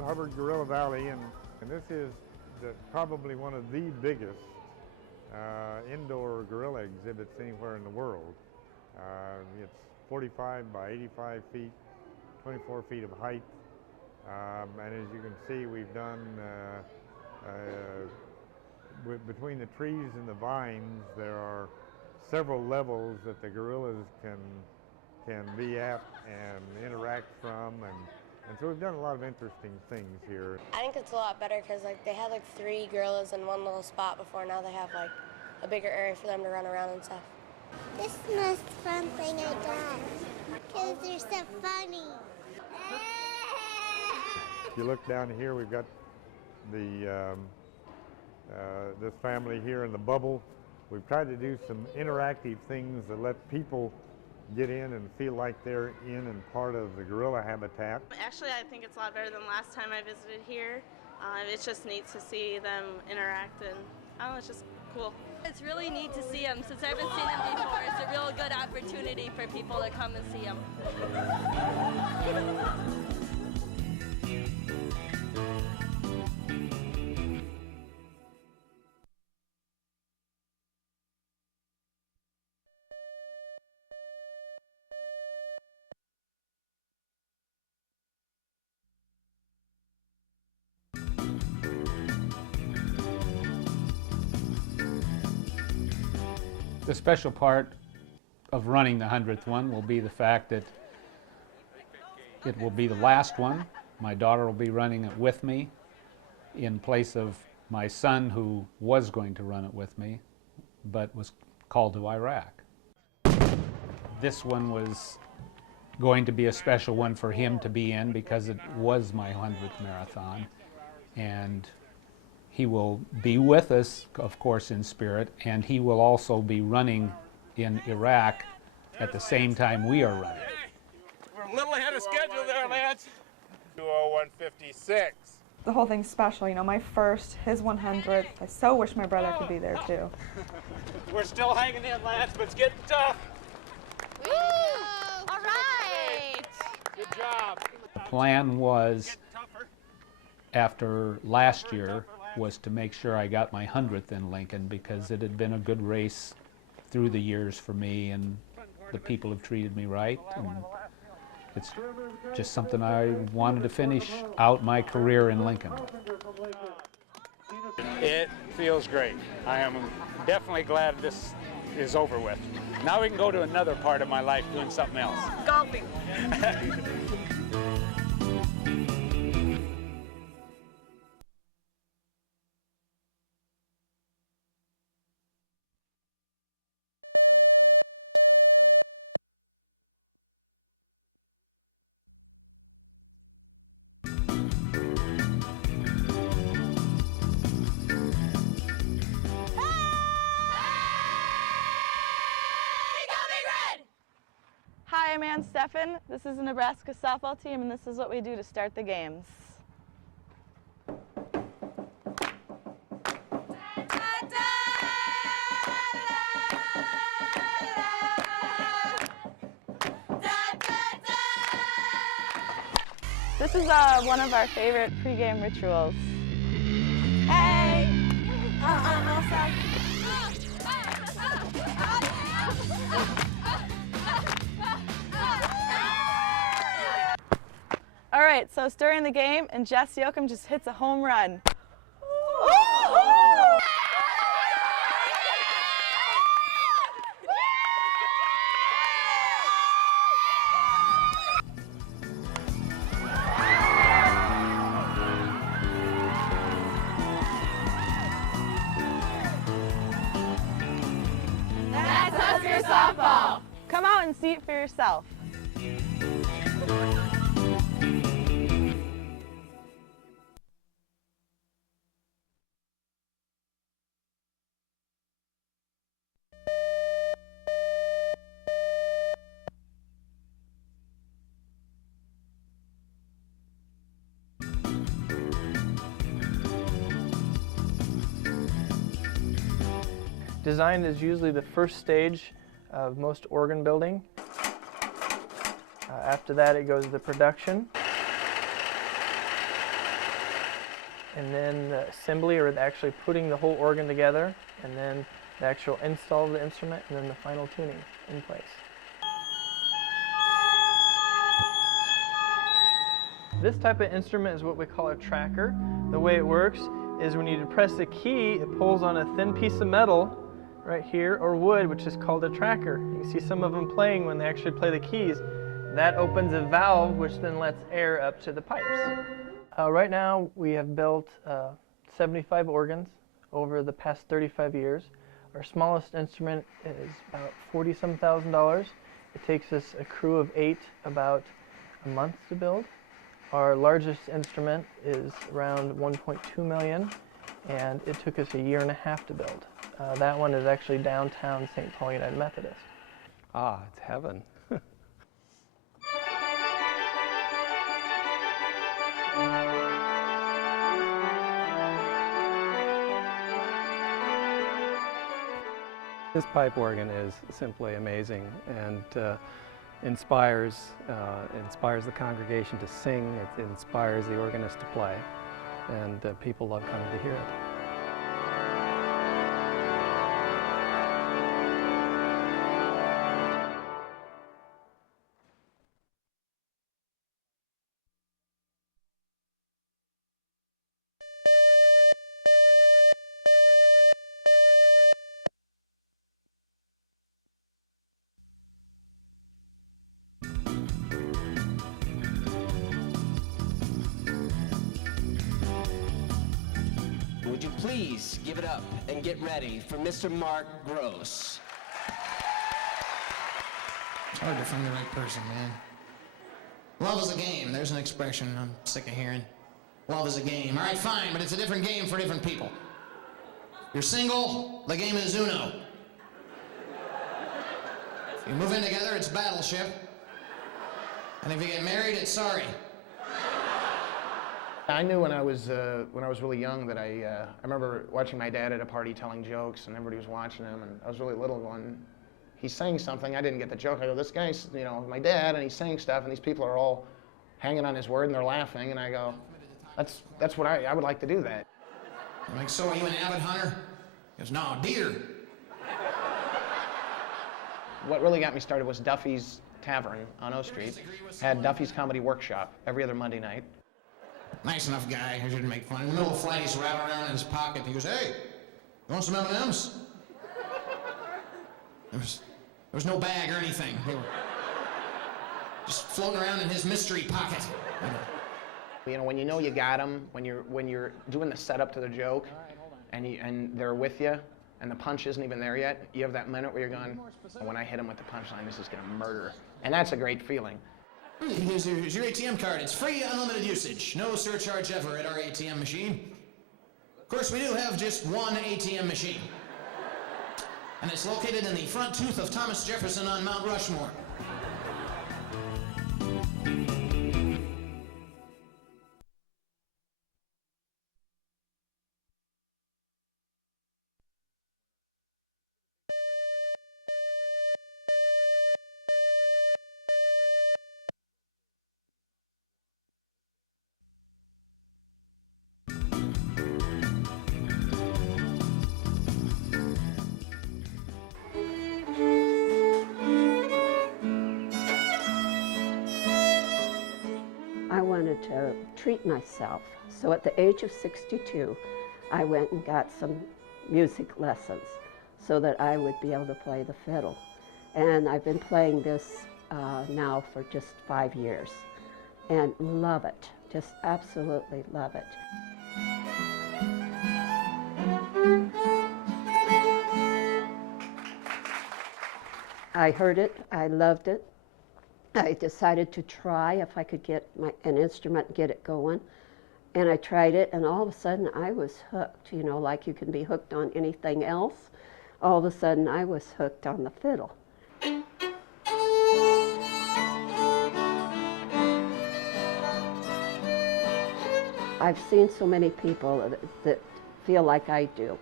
to Hubbard Gorilla Valley, and this is probably one of the biggest indoor gorilla exhibits anywhere in the world. It's 45 by 85 feet, 24 feet of height, and as you can see, we've done between the trees and the vines, there are several levels that the gorillas can be at and interact from, and so we've done a lot of interesting things here. I think it's a lot better because they had 3 gorillas in one little spot before. Now they have a bigger area for them to run around and stuff. This is the most fun thing I've done because they're so funny. If you look down here, we've got this family here in the bubble. We've tried to do some interactive things that let people get in and feel like they're in and part of the gorilla habitat. Actually, I think it's a lot better than last time I visited here. It's just neat to see them interact, and I don't know, it's just cool. It's really neat to see them. Since I haven't seen them before, it's a real good opportunity for people to come and see them. The special part of running the 100th one will be the fact that it will be the last one. My daughter will be running it with me in place of my son, who was going to run it with me, but was called to Iraq. This one was going to be a special one for him to be in because it was my 100th marathon, and he will be with us, of course, in spirit, and he will also be running in Iraq at the same time we are running. We're a little ahead of schedule there, Lance. 2:01:56. The whole thing's special, you know, my first, his 100th. I so wish my brother could be there too. We're still hanging in, Lance, but it's getting tough. Woo! All right! Good job. The plan was, after last year, was to make sure I got my 100th in Lincoln, because it had been a good race through the years for me, and the people have treated me right, and it's just something I wanted to finish out my career in Lincoln. It feels great. I am definitely glad this is over with. Now we can go to another part of my life doing something else. Golfing. Hi, I'm Ann Steffen. This is the Nebraska softball team, and this is what we do to start the games. This is one of our favorite pregame rituals. Hey! All right, so it's during the game, and Jess Yoakum just hits a home run. That's Husker softball. Come out and see it for yourself. Design is usually the first stage of most organ building. After that, it goes to production. and then the assembly, or actually putting the whole organ together, and then the actual install of the instrument, and then the final tuning in place. This type of instrument is what we call a tracker. The way it works is when you depress a key, it pulls on a thin piece of metal right here, or wood, which is called a tracker. You can see some of them playing when they actually play the keys. That opens a valve, which then lets air up to the pipes. Right now, we have built 75 organs over the past 35 years. Our smallest instrument is about $40-some thousand. It takes us a crew of 8 about a month to build. Our largest instrument is around 1.2 million, and it took us a year and a half to build. That one is actually downtown St. Paul United Methodist. Ah, it's heaven. This pipe organ is simply amazing, and inspires the congregation to sing. It inspires the organist to play, and people love coming to hear it. Would you please give it up and get ready for Mr. Mark Gross? It's hard to find the right person, man. Love is a game. There's an expression I'm sick of hearing. Love is a game. All right, fine, but it's a different game for different people. You're single, the game is Uno. If you move in together, it's Battleship. And if you get married, it's Sorry. I knew when I was really young that I remember watching my dad at a party telling jokes, and everybody was watching him, and I was really little going, he's saying something, I didn't get the joke. I go, this guy's, you know, my dad, and he's saying stuff, and these people are all hanging on his word, and they're laughing, and I go, that's what I would like to do that. I'm like, so are you an avid hunter? He goes, no, deer. What really got me started was Duffy's Tavern on O Street. Had Duffy's Comedy Workshop every other Monday night. Nice enough guy, I didn't make fun. In the middle of the flight, he's rattling around in his pocket. He goes, hey, you want some M&Ms? There was no bag or anything. They were just floating around in his mystery pocket. You know, when you know you got them, when you're doing the setup to the joke, and they're with you, and the punch isn't even there yet, you have that minute where you're going, when I hit him with the punchline, this is going to murder. And that's a great feeling. Here's your ATM card. It's free, unlimited usage. No surcharge ever at our ATM machine. Of course, we do have just one ATM machine. And it's located in the front tooth of Thomas Jefferson on Mount Rushmore. I wanted to treat myself. So at the age of 62, I went and got some music lessons so that I would be able to play the fiddle. And I've been playing this now for just 5 years and love it, just absolutely love it. I heard it, I loved it. I decided to try if I could get an instrument and get it going. And I tried it, and all of a sudden I was hooked. You know, like you can be hooked on anything else. All of a sudden I was hooked on the fiddle. I've seen so many people that feel like I do.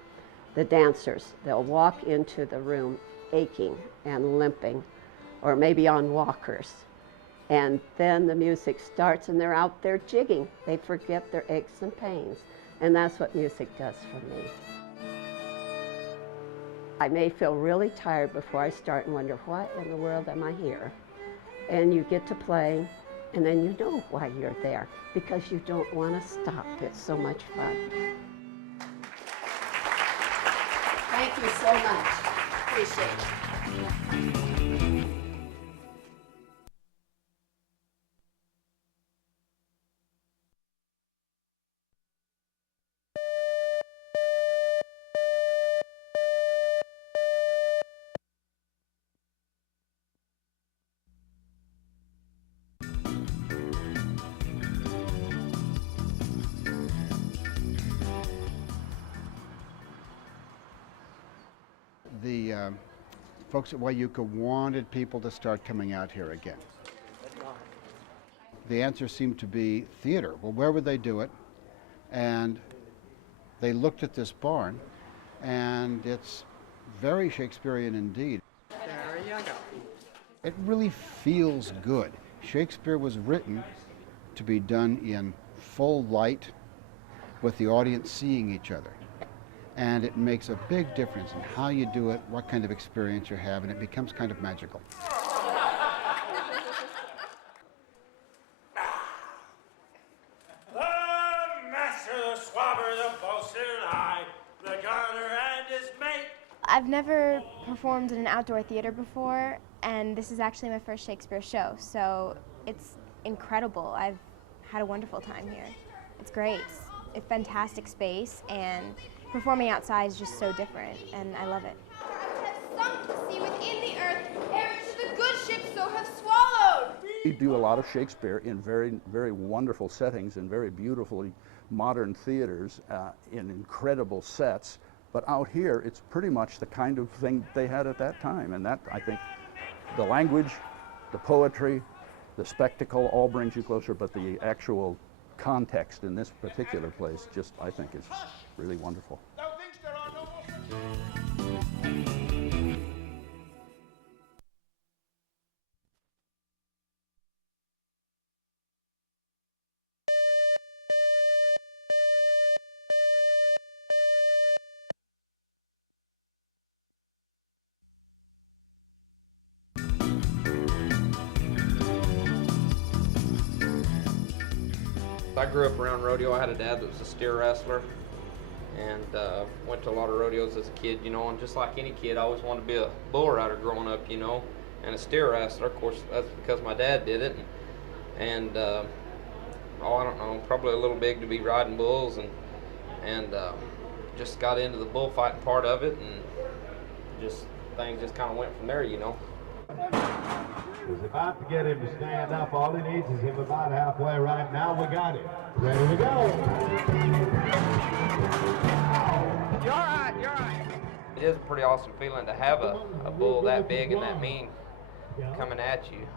The dancers, they'll walk into the room aching and limping, or maybe on walkers. And then the music starts and they're out there jigging. They forget their aches and pains. And that's what music does for me. I may feel really tired before I start and wonder, what in the world am I here? And you get to play, and then you know why you're there, because you don't want to stop. It's so much fun. Thank you so much. Appreciate it. The folks at Wayuka wanted people to start coming out here again. The answer seemed to be theater. Well, where would they do it? And they looked at this barn, and it's very Shakespearean indeed. There you go. It really feels good. Shakespeare was written to be done in full light with the audience seeing each other. And it makes a big difference in how you do it, what kind of experience you have, and it becomes kind of magical. The master, the swabber, the boatswain, I, the gunner and his mate. I've never performed in an outdoor theater before, and this is actually my first Shakespeare show, so it's incredible. I've had a wonderful time here. It's great. It's a fantastic space, and performing outside is just so different, and I love it. Have sunk the sea within the earth, ere which the good ship so have swallowed. We do a lot of Shakespeare in very, very wonderful settings, in very beautifully modern theaters, in incredible sets. But out here, it's pretty much the kind of thing they had at that time, and that, I think, the language, the poetry, the spectacle all brings you closer, but the actual context in this particular place just, I think, is really wonderful. I grew up around rodeo. I had a dad that was a steer wrestler, and went to a lot of rodeos as a kid, you know, and just like any kid, I always wanted to be a bull rider growing up, you know, and a steer wrestler. Of course, that's because my dad did it, and oh, I don't know, probably a little big to be riding bulls, and just got into the bullfighting part of it, and just things just kind of went from there, you know. He's about to get him to stand up. All he needs is him about halfway right now. We got him. Ready to go. You're all right, you're all right. It is a pretty awesome feeling to have a bull that big and that mean coming at you.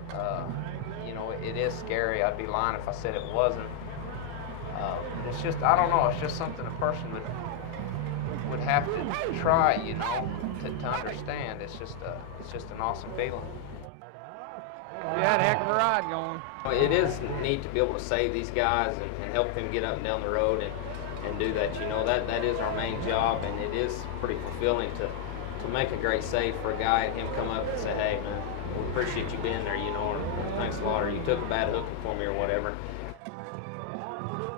You know, it is scary. I'd be lying if I said it wasn't. It's just, I don't know, it's just something a person would have to try, you know, to understand. It's just an awesome feeling. We had a heck of a ride going. It is neat to be able to save these guys and help them get up and down the road and do that. You know, that is our main job, and it is pretty fulfilling to make a great save for a guy and him come up and say, hey man, we appreciate you being there, you know, or thanks a lot, or you took a bad hooking for me or whatever.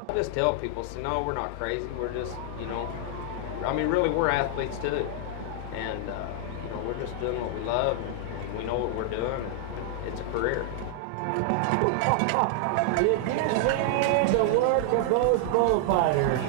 I just tell people, so no, we're not crazy, we're just, you know, I mean really we're athletes too, and you know, we're just doing what we love, and we know what we're doing, and it's a career. Did you see the work of those bullfighters?